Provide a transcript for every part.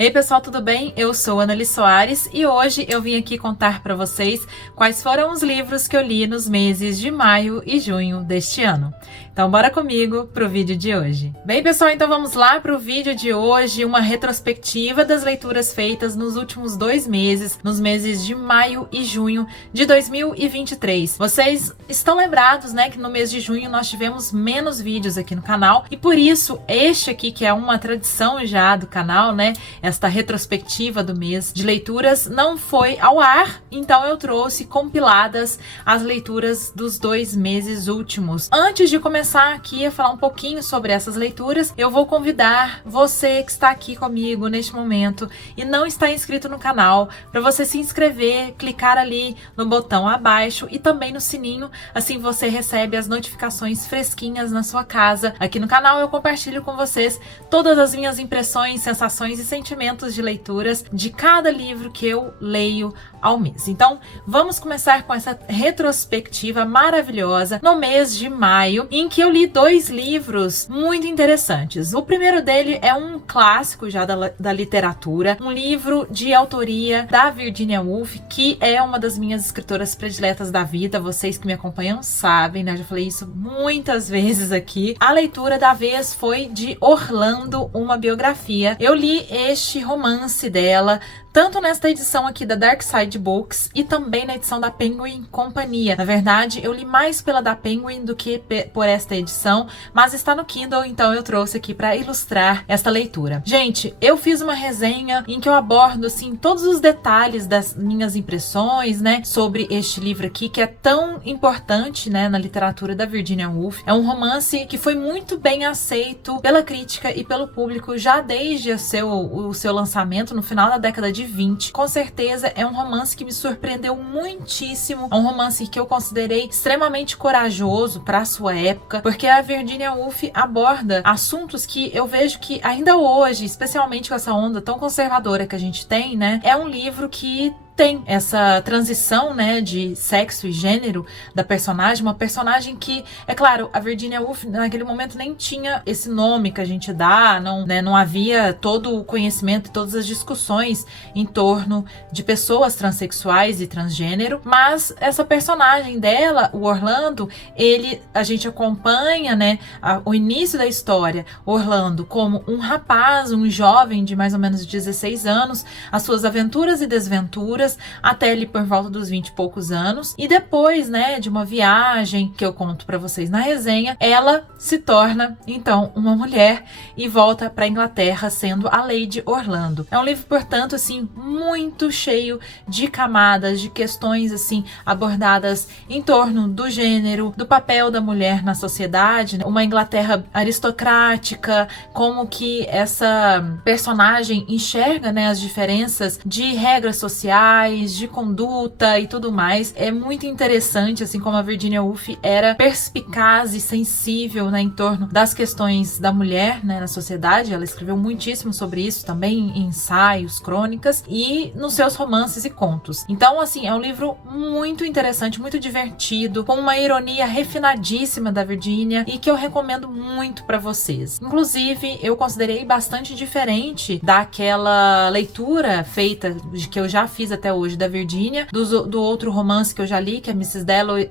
Ei pessoal, tudo bem? Eu sou Anneli Soares e hoje eu vim aqui contar para vocês quais foram os livros que eu li nos meses de maio e junho deste ano. Então bora comigo pro vídeo de hoje. Bem pessoal, então vamos lá pro vídeo de hoje, uma retrospectiva das leituras feitas nos últimos 2 meses, nos meses de maio e junho de 2023. Vocês estão lembrados, né, que no mês de junho nós tivemos menos vídeos aqui no canal e por isso este aqui, que é uma tradição já do canal, né, esta retrospectiva do mês de leituras não foi ao ar, então eu trouxe compiladas as leituras dos 2 meses últimos. Antes de começar aqui a falar um pouquinho sobre essas leituras, eu vou convidar você que está aqui comigo neste momento e não está inscrito no canal, para você se inscrever, clicar ali no botão abaixo e também no sininho, assim você recebe as notificações fresquinhas na sua casa. Aqui no canal eu compartilho com vocês todas as minhas impressões, sensações e sentimentos de leituras de cada livro que eu leio ao mês. Então, vamos começar com essa retrospectiva maravilhosa no mês de maio, em que eu li 2 livros muito interessantes. O primeiro dele é um clássico já da literatura, um livro de autoria da Virginia Woolf, que é uma das minhas escritoras prediletas da vida. Vocês que me acompanham sabem, né? Eu já falei isso muitas vezes aqui. A leitura da vez foi de Orlando, uma biografia. Eu li este romance dela, tanto nesta edição aqui da Dark Side Books e também na edição da Penguin Companhia. Na verdade, eu li mais pela da Penguin do que por esta edição, mas está no Kindle, então eu trouxe aqui para ilustrar esta leitura. Gente, eu fiz uma resenha em que eu abordo, assim, todos os detalhes das minhas impressões, né, sobre este livro aqui, que é tão importante, né, na literatura da Virginia Woolf. É um romance que foi muito bem aceito pela crítica e pelo público já desde o seu lançamento no final da década de 20. Com certeza é um romance que me surpreendeu muitíssimo, é um romance que eu considerei extremamente corajoso para a sua época, porque a Virginia Woolf aborda assuntos que eu vejo que ainda hoje, especialmente com essa onda tão conservadora que a gente tem, né, é um livro que tem essa transição, né, de sexo e gênero da personagem, uma personagem que, é claro, a Virginia Woolf naquele momento nem tinha esse nome que a gente dá, não, né, não havia todo o conhecimento e todas as discussões em torno de pessoas transexuais e transgênero, mas essa personagem dela, o Orlando, a gente acompanha, né, o início da história, Orlando como um rapaz, um jovem de mais ou menos 16 anos, as suas aventuras e desventuras, até ele por volta dos 20 e poucos anos, e depois, né, de uma viagem que eu conto para vocês na resenha, ela se torna então uma mulher e volta para Inglaterra sendo a Lady Orlando. É um livro, portanto, assim, muito cheio de camadas, de questões assim abordadas em torno do gênero, do papel da mulher na sociedade, né? Uma Inglaterra aristocrática, como que essa personagem enxerga, né, as diferenças de regras sociais, de conduta e tudo mais. É muito interessante, assim como a Virginia Woolf era perspicaz e sensível, né, em torno das questões da mulher, né, na sociedade. Ela escreveu muitíssimo sobre isso também em ensaios, crônicas e nos seus romances e contos. Então, assim, é um livro muito interessante, muito divertido, com uma ironia refinadíssima da Virginia e que eu recomendo muito para vocês. Inclusive, eu considerei bastante diferente daquela leitura feita, que eu já fiz até hoje, da Virginia, do outro romance que eu já li, que é Mrs. Dalloway,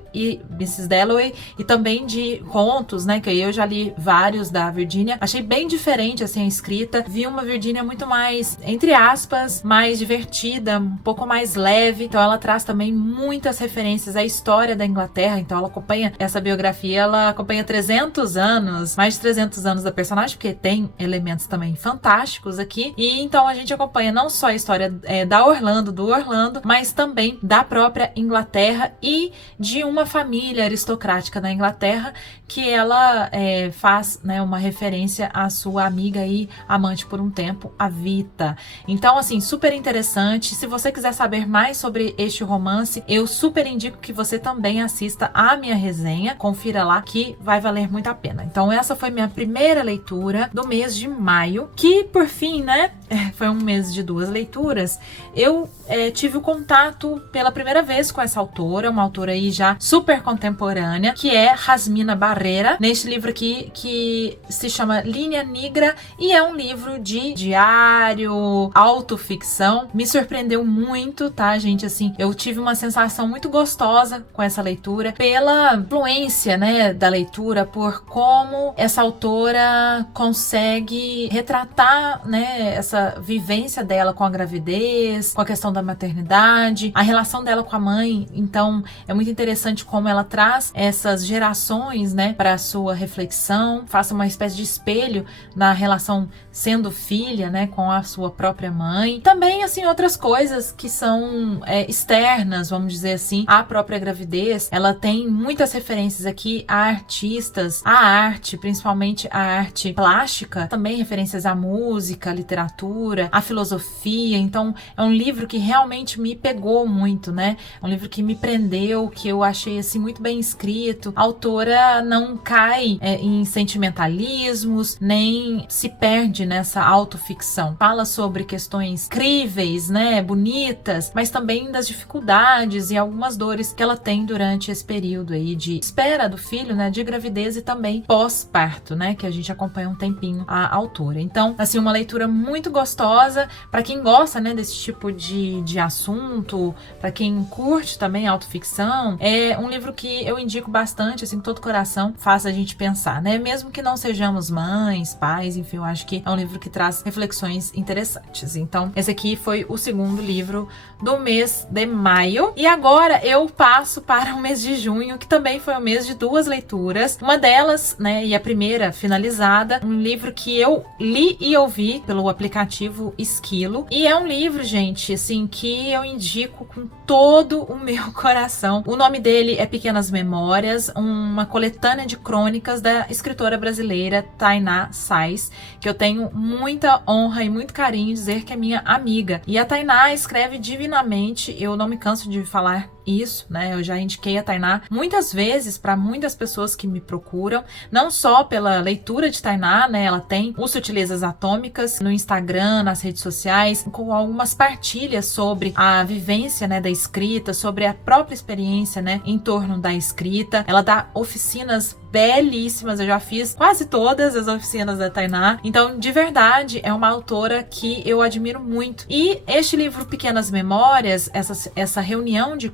e também de contos, né, que eu já li vários da Virginia. Achei bem diferente, assim, a escrita. Vi uma Virginia muito mais, entre aspas, mais divertida, um pouco mais leve. Então ela traz também muitas referências à história da Inglaterra. Então ela acompanha essa biografia, ela acompanha 300 anos, mais de 300 anos da personagem, porque tem elementos também fantásticos aqui. E então a gente acompanha não só a história do Orlando, mas também da própria Inglaterra e de uma família aristocrática da Inglaterra que ela faz, né, uma referência à sua amiga e amante por um tempo, a Vita. Então, assim, super interessante. Se você quiser saber mais sobre este romance, eu super indico que você também assista a minha resenha, confira lá que vai valer muito a pena. Então essa foi minha primeira leitura do mês de maio, que por fim, né, foi um mês de 2 leituras, eu tive o contato pela primeira vez com essa autora, uma autora aí já super contemporânea, que é Jasmina Barrera, neste livro aqui que se chama Linha Negra, e é um livro de diário, autoficção. Me surpreendeu muito, tá, gente? Assim, eu tive uma sensação muito gostosa com essa leitura, pela influência, né, da leitura, por como essa autora consegue retratar, né, essa vivência dela com a gravidez, com a questão da maternidade, a relação dela com a mãe. Então é muito interessante como ela traz essas gerações, né, para a sua reflexão, faça uma espécie de espelho na relação sendo filha, né, com a sua própria mãe. Também, assim, outras coisas que são externas, vamos dizer assim, à própria gravidez. Ela tem muitas referências aqui a artistas, a arte, principalmente a arte plástica, também referências à música, à literatura, à filosofia. Então é um livro que realmente me pegou muito, né? É um livro que me prendeu, que eu achei assim muito bem escrito. A autora não cai em sentimentalismos, nem se perde nessa autoficção. Fala sobre questões incríveis, né, bonitas, mas também das dificuldades e algumas dores que ela tem durante esse período aí de espera do filho, né, de gravidez e também pós-parto, né, que a gente acompanha um tempinho a autora. Então, assim, uma leitura muito gostosa para quem gosta, né, desse tipo de assunto, para quem curte também autoficção. É um livro que eu indico bastante, assim, com todo o coração, faz a gente pensar, né, mesmo que não sejamos mães, pais, enfim, eu acho que é um livro que traz reflexões interessantes. Então, esse aqui foi o segundo livro do mês de maio. E agora eu passo para o mês de junho, que também foi um mês de 2 leituras. Uma delas, né, e a primeira finalizada, um livro que eu li e ouvi pelo aplicativo Esquilo. E é um livro, gente, assim, que eu indico com todo o meu coração. O nome dele é Pequenas Memórias, uma coletânea de crônicas da escritora brasileira Tainá Sais, que eu tenho muita honra e muito carinho em dizer que é minha amiga. E a Tainá escreve divinamente, eu não me canso de falar isso, né? Eu já indiquei a Tainá muitas vezes para muitas pessoas que me procuram, não só pela leitura de Tainá, né? Ela tem o Sutilezas Atômicas no Instagram, nas redes sociais, com algumas partilhas sobre a vivência, né, da escrita, sobre a própria experiência, né, em torno da escrita. Ela dá oficinas belíssimas, eu já fiz quase todas as oficinas da Tainá, então de verdade é uma autora que eu admiro muito. E este livro Pequenas Memórias, essa reunião de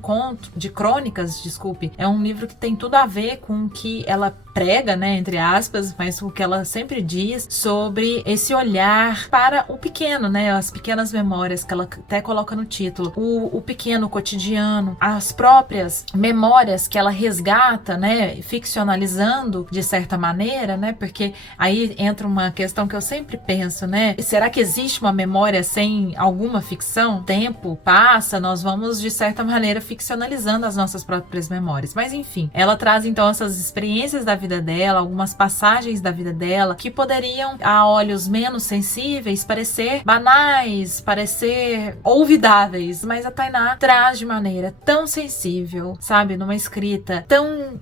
crônicas, desculpe, é um livro que tem tudo a ver com o que ela prega, né, entre aspas, mas o que ela sempre diz sobre esse olhar para o pequeno, né, as pequenas memórias que ela até coloca no título, o pequeno cotidiano, as próprias memórias que ela resgata, né, ficcionalizando de certa maneira, né, porque aí entra uma questão que eu sempre penso, né, será que existe uma memória sem alguma ficção? O tempo passa, nós vamos de certa maneira ficcionalizando as nossas próprias memórias, mas enfim, ela traz então essas experiências da vida dela, algumas passagens da vida dela que poderiam, a olhos menos sensíveis, parecer banais, parecer olvidáveis, mas a Tainá traz de maneira tão sensível, sabe, numa escrita tão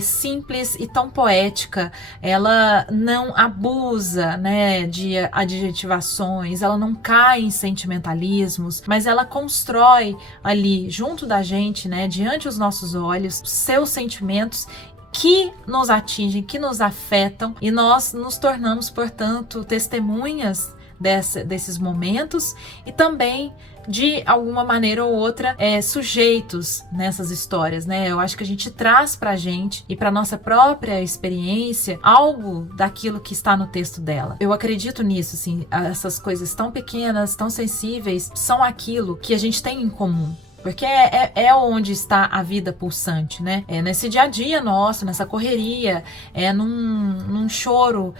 simples e tão poética. Ela não abusa, né, de adjetivações, ela não cai em sentimentalismos, mas ela constrói ali junto da gente, né, diante dos nossos olhos, seus sentimentos que nos atingem, que nos afetam, e nós nos tornamos, portanto, testemunhas desses momentos e também de alguma maneira ou outra sujeitos nessas histórias, né? Eu acho que a gente traz pra gente e pra nossa própria experiência algo daquilo que está no texto dela. Eu acredito nisso, assim, essas coisas tão pequenas, tão sensíveis, são aquilo que a gente tem em comum. Porque é onde está a vida pulsante, né? É nesse dia a dia nosso, nessa correria, é num choro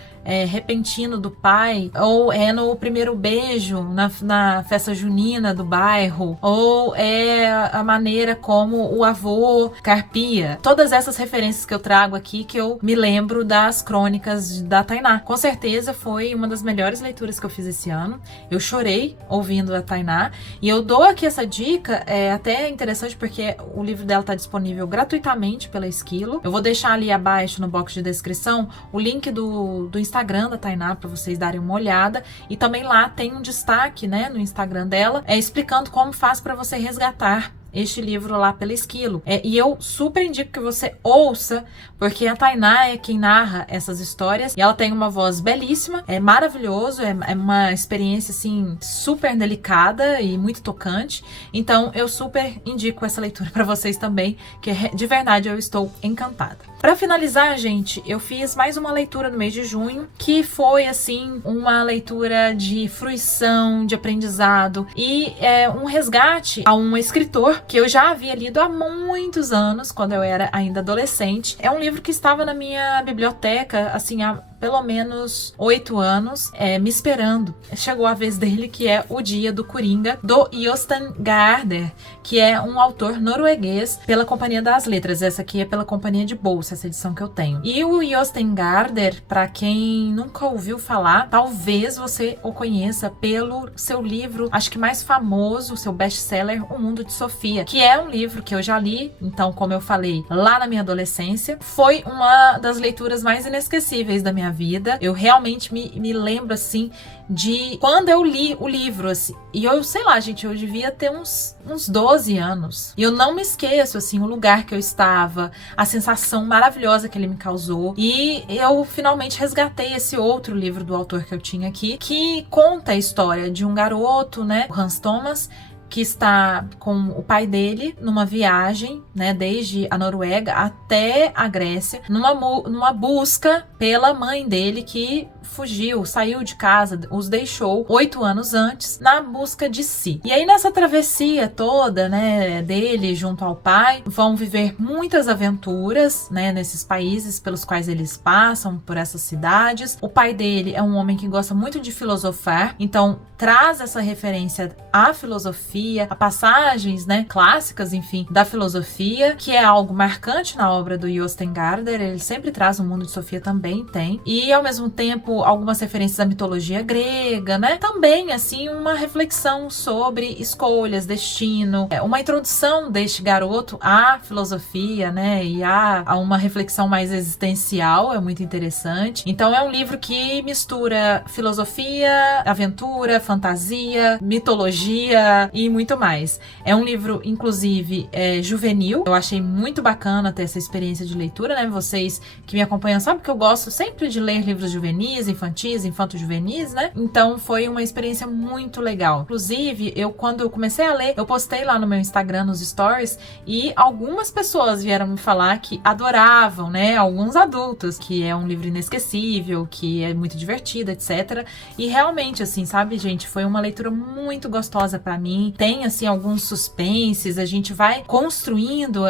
repentino do pai, ou é no primeiro beijo na festa junina do bairro, ou é a maneira como o avô carpia. Todas essas referências que eu trago aqui, que eu me lembro das crônicas da Tainá. Com certeza foi uma das melhores leituras que eu fiz esse ano. Eu chorei ouvindo a Tainá, e eu dou aqui essa dica, até interessante porque o livro dela tá disponível gratuitamente pela Esquilo. Eu vou deixar ali abaixo no box de descrição o link do Instagram da Tainá para vocês darem uma olhada. E também lá tem um destaque, né, no Instagram dela, explicando como faz para você resgatar este livro lá pela Esquilo. E eu super indico que você ouça, porque a Tainá é quem narra essas histórias e ela tem uma voz belíssima, é maravilhoso, é uma experiência assim super delicada e muito tocante. Então eu super indico essa leitura para vocês também, que de verdade eu estou encantada. Para finalizar, gente, eu fiz mais uma leitura no mês de junho, que foi, assim, uma leitura de fruição, de aprendizado e um resgate a um escritor que eu já havia lido há muitos anos, quando eu era ainda adolescente. É um livro que estava na minha biblioteca, assim, há pelo menos 8 anos, me esperando. Chegou a vez dele, que é O Dia do Coringa, do Jostein Gaarder, que é um autor norueguês pela Companhia das Letras. Essa aqui é pela Companhia de Bolsa, essa edição que eu tenho. E o Jostein Gaarder, para quem nunca ouviu falar, talvez você o conheça pelo seu livro, acho que mais famoso, seu best-seller, O Mundo de Sofia, que é um livro que eu já li, então, como eu falei, lá na minha adolescência. Foi uma das leituras mais inesquecíveis da minha vida. Eu realmente me lembro, assim, de quando eu li o livro, assim, e eu, sei lá, gente, eu devia ter uns 12 anos. E eu não me esqueço, assim, o lugar que eu estava, a sensação maravilhosa que ele me causou. E eu finalmente resgatei esse outro livro do autor que eu tinha aqui, que conta a história de um garoto, né, o Hans Thomas, que está com o pai dele numa viagem, né, desde a Noruega até a Grécia, numa busca pela mãe dele que fugiu, saiu de casa, os deixou 8 anos antes, na busca de si. E aí nessa travessia toda, né, dele junto ao pai, vão viver muitas aventuras, né, nesses países pelos quais eles passam, por essas cidades. O pai dele é um homem que gosta muito de filosofar, então traz essa referência à filosofia, a passagens, né, clássicas, enfim, da filosofia, que é algo marcante na obra do Jostein Gaarder. Ele sempre traz, O Mundo de Sofia também tem, e ao mesmo tempo algumas referências à mitologia grega, né? Também, assim, uma reflexão sobre escolhas, destino, uma introdução deste garoto à filosofia, né? E a uma reflexão mais existencial, é muito interessante. Então é um livro que mistura filosofia, aventura, fantasia, mitologia e muito mais. É um livro, inclusive, juvenil. Eu achei muito bacana ter essa experiência de leitura, né? Vocês que me acompanham sabem que eu gosto sempre de ler livros juvenis, infantis, infanto-juvenis, né? Então foi uma experiência muito legal. Inclusive, quando eu comecei a ler, eu postei lá no meu Instagram, nos stories, e algumas pessoas vieram me falar que adoravam, né? Alguns adultos, que é um livro inesquecível, que é muito divertido, etc. E realmente, assim, sabe, gente, foi uma leitura muito gostosa pra mim. Tem, assim, alguns suspenses, a gente vai construindo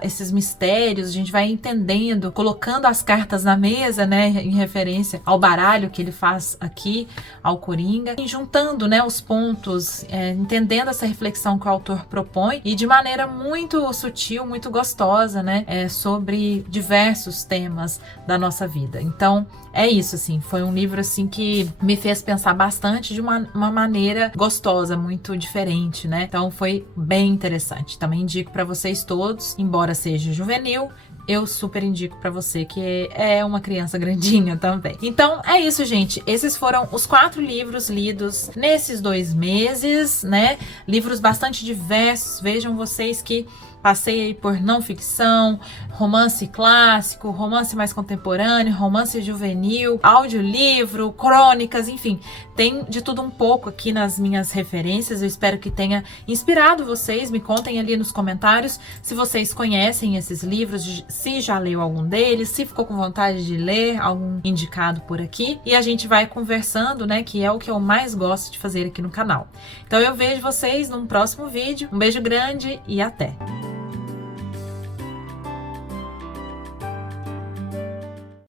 esses mistérios, a gente vai entendendo, colocando as cartas na mesa, né, em referência ao baralho que ele faz aqui, ao Coringa, e juntando, né, os pontos, entendendo essa reflexão que o autor propõe, e de maneira muito sutil, muito gostosa, né, sobre diversos temas da nossa vida. Então, é isso, assim, foi um livro, assim, que me fez pensar bastante de uma maneira gostosa, muito diferente, né? Então, foi bem interessante. Também indico para vocês todos, embora seja juvenil, eu super indico pra você que é uma criança grandinha também. Então, é isso, gente. Esses foram os 4 livros lidos nesses 2 meses, né? Livros bastante diversos. Vejam vocês que passei por não ficção, romance clássico, romance mais contemporâneo, romance juvenil, audiolivro, crônicas, enfim. Tem de tudo um pouco aqui nas minhas referências. Eu espero que tenha inspirado vocês. Me contem ali nos comentários se vocês conhecem esses livros, se já leu algum deles, se ficou com vontade de ler algum indicado por aqui. E a gente vai conversando, né, que é o que eu mais gosto de fazer aqui no canal. Então eu vejo vocês num próximo vídeo. Um beijo grande e até!